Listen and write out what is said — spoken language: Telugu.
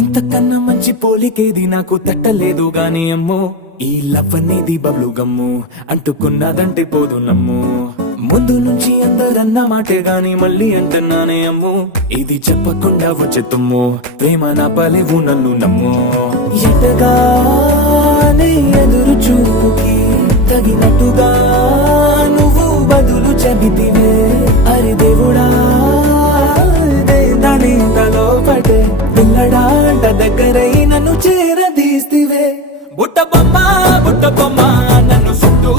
ఇంతకన్నా మంచి పోలికేది నాకు తట్టలేదు గాని అమ్మో, ఈ లవ్ అనేది బబ్లు గమ్ము, అంటుకున్నదంటే పోదు నమ్ము. ముందు నుంచి అందరన్న మాటే గాని మళ్ళీ అంటున్నానే అమ్ము, ఇది చెప్పకుండా వచ్చే తుమ్ము, ప్రేమ నా పలేవు నన్ను నమ్ము. ఎటగానే ఎదురు చూపుకి తగినట్టుగా నువ్వు బదులు చెబితివే, అరే దేవుడా దాని తలో పడే పిల్లడాంట దగ్గరై నన్ను చేరదీస్తివే. బుట్ట బొమ్మ నన్ను చుట్టూ